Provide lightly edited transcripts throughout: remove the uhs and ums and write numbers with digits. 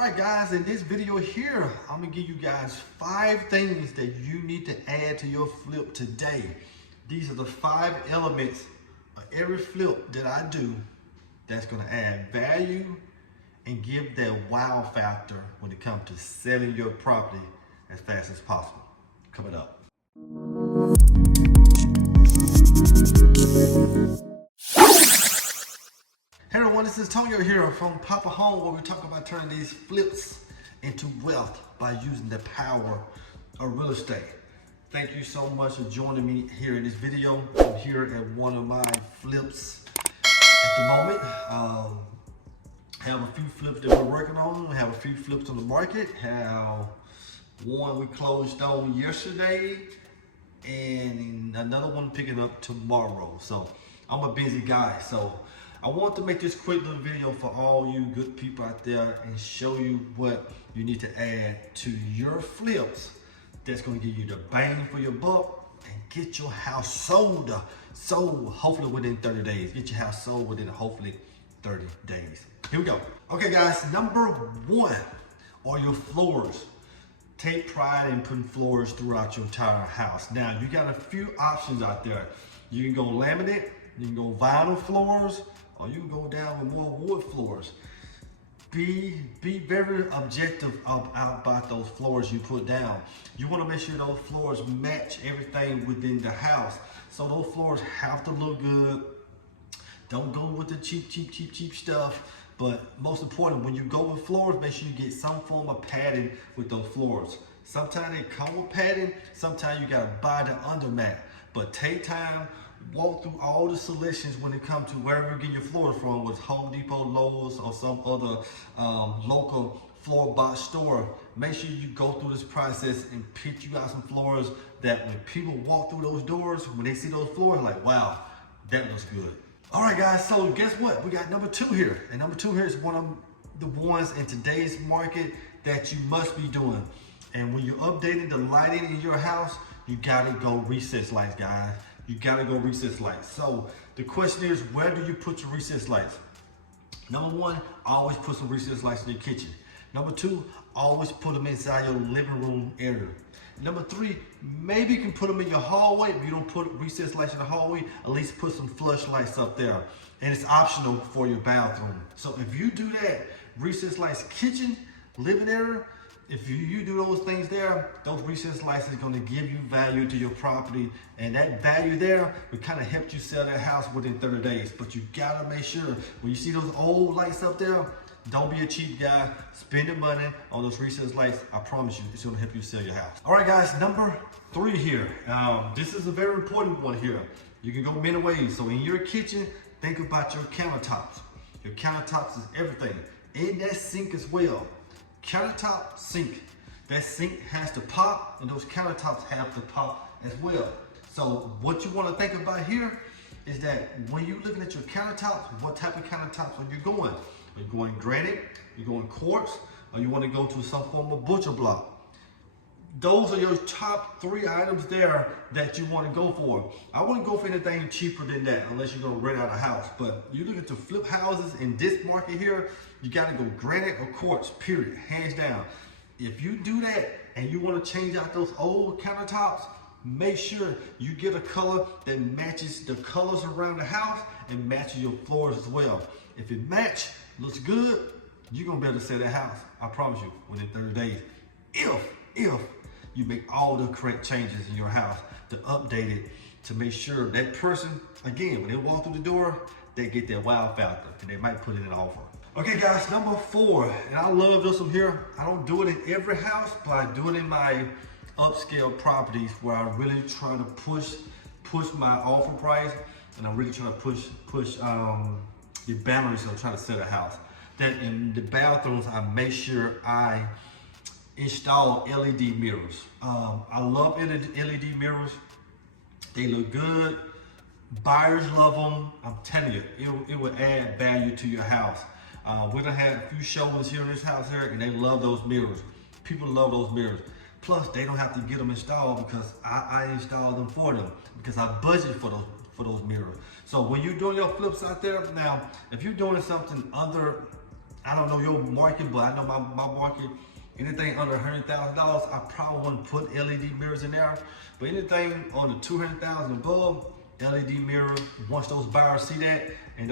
right, guys, in this video here, I'm gonna give you guys 5 things that you need to add to your flip today. These are the 5 elements of every flip that I do that's gonna add value and give that wow factor when it comes to selling your property as fast as possible. Coming up. Hey everyone, this is Tonio here from Papa Home, where we talk about turning these flips into wealth by using the power of real estate. Thank you so much for joining me here in this video. I'm here at one of my flips at the moment. Have a few flips that we're working on. We have a few flips on the market. Have one we closed on yesterday and another one picking up tomorrow. So I'm a busy guy. So I want to make this quick little video for all you good people out there and show you what you need to add to your flips that's going to give you the bang for your buck and get your house sold hopefully within 30 days. Get your house sold within hopefully 30 days. Here we go. Okay guys, number 1 are your floors. Take pride in putting floors throughout your entire house. Now you got a few options out there. You can go laminate, you can go vinyl floors, or you can go down with more wood floors. Be very objective about those floors you put down. You want to make sure those floors match everything within the house. So those floors have to look good. Don't go with the cheap stuff. But most important, when you go with floors, make sure you get some form of padding with those floors. Sometimes they come with padding, sometimes you gotta buy the undermat. But take time, walk through all the selections when it comes to wherever you get your floors from, with Home Depot, Lowe's, or some other local floor box store. Make sure you go through this process and pick you out some floors that when people walk through those doors, when they see those floors, like, wow, that looks good. All right, guys, so guess what? We got number 2 here. And number 2 here is one of the ones in today's market that you must be doing. And when you're updating the lighting in your house, you gotta go recessed lights, guys. You gotta go recessed lights. So the question is, where do you put your recessed lights? Number 1, always put some recessed lights in your kitchen. Number 2, always put them inside your living room area. Number 3, maybe you can put them in your hallway. If you don't put recessed lights in the hallway, at least put some flush lights up there. And it's optional for your bathroom. So if you do that, recessed lights kitchen, living area, if you do those things there, those recessed lights is gonna give you value to your property. And that value there will kind of help you sell that house within 30 days. But you gotta make sure, when you see those old lights up there, don't be a cheap guy. Spend your money on those recessed lights. I promise you, it's gonna help you sell your house. All right, guys, number 3 here. This is a very important one here. You can go many ways. So in your kitchen, think about your countertops. Your countertops is everything. In that sink as well. Countertop, sink. That sink has to pop, and those countertops have to pop as well. So what you wanna think about here is that when you're looking at your countertops, what type of countertops are you going? Are you going granite, you're going quartz, or you want to go to some form of butcher block? Those are your top 3 items there that you want to go for. I wouldn't go for anything cheaper than that unless you're going to rent out a house. But you look at the flip houses in this market here, you got to go granite or quartz, period, hands down. If you do that and you want to change out those old countertops, make sure you get a color that matches the colors around the house and matches your floors as well. If it match, looks good, you're gonna be able to sell that house. I promise you, within 30 days. If you make all the correct changes in your house to update it, to make sure that person, again, when they walk through the door, they get their wow factor and they might put in an offer. Okay guys, number 4, and I love this one here. I don't do it in every house, but I do it in my upscale properties where I'm really trying to push my offer price, and I'm really trying to push the boundaries of trying to sell a house. That in the bathrooms, I make sure I install LED mirrors. I love LED mirrors. They look good. Buyers love them. I'm telling you, it will add value to your house. We're gonna have a few showings here in this house here, and they love those mirrors. People love those mirrors. Plus, they don't have to get them installed because I install them for them, because I budget for those mirrors. So when you're doing your flips out there, now, if you're doing something under I don't know your market, but I know my market. Anything under $100,000, I probably wouldn't put LED mirrors in there. But anything under 200,000 above, LED mirror. Once those buyers see that, and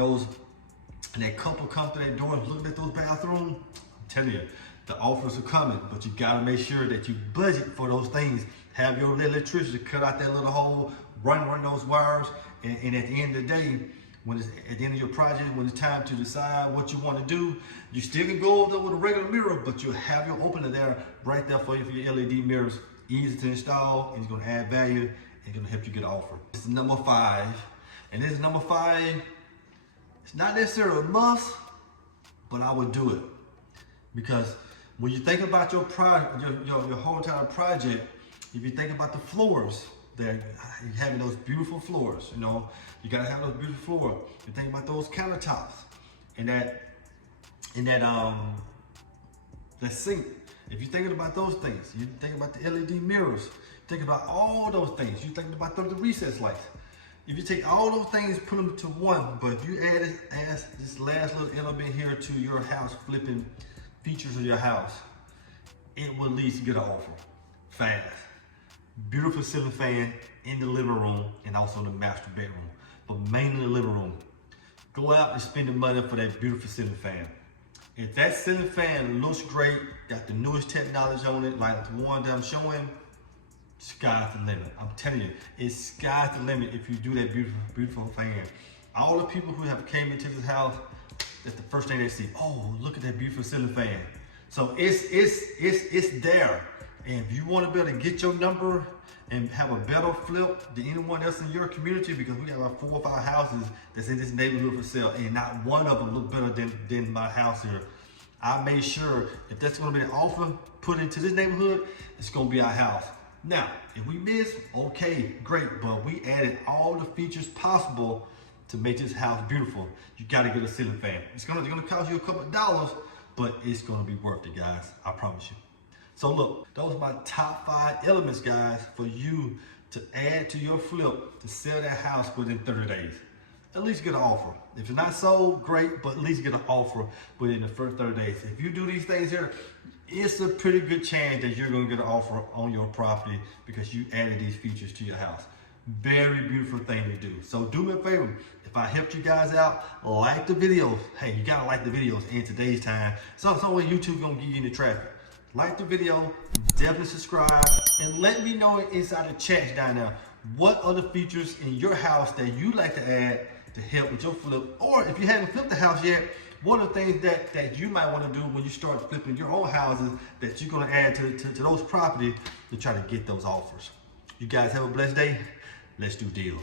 that couple come to that door and looking at those bathrooms, I'm telling you, the offers are coming. But you gotta make sure that you budget for those things. Have your electrician cut out that little hole, run those wires, and at the end of the day, when it's at the end of your project, when it's time to decide what you want to do, you still can go over there with a regular mirror, but you'll have your opener there, right there for your LED mirrors. Easy to install, and it's going to add value, and it's going to help you get an offer. This is number 5, and this is number 5. It's not necessarily a must, but I would do it, because when you think about your whole entire project, if you think about the floors, you're having those beautiful floors, you know, you gotta have those beautiful floors. You think about those countertops and that sink. If you're thinking about those things, you think about the LED mirrors, think about all those things. You think about the recess lights. If you take all those things, put them to one, but if you add this last little element here to your house flipping features of your house, it will at least get an offer fast. Beautiful ceiling fan in the living room and also the master bedroom, but mainly the living room. Go out and spend the money for that beautiful ceiling fan. If that ceiling fan looks great, got the newest technology on it, like the one that I'm showing, sky's the limit. I'm telling you, it's sky's the limit if you do that beautiful fan. All the people who have came into this house, that's the first thing they see. Oh, look at that beautiful ceiling fan. So it's there. And if you want to be able to get your number and have a better flip than anyone else in your community, because we got about 4 or 5 houses that's in this neighborhood for sale, and not one of them look better than my house here. I made sure if that's going to be an offer put into this neighborhood, it's going to be our house. Now, if we miss, okay, great, but we added all the features possible to make this house beautiful. You got to get a ceiling fan. It's going to cost you a couple of dollars, but it's going to be worth it, guys. I promise you. So look, those are my top 5 elements, guys, for you to add to your flip to sell that house within 30 days. At least get an offer. If you're not sold, great, but at least get an offer within the first 30 days. If you do these things here, it's a pretty good chance that you're gonna get an offer on your property because you added these features to your house. Very beautiful thing to do. So do me a favor, if I helped you guys out, like the videos. Hey, you gotta like the videos in today's time. Some way YouTube gonna give you the traffic. Like the video, definitely subscribe, and let me know inside the chat down there what other features in your house that you like to add to help with your flip. Or if you haven't flipped the house yet, what are the things that you might want to do when you start flipping your own houses that you're going to add to those properties to try to get those offers. You guys have a blessed day. Let's do deals.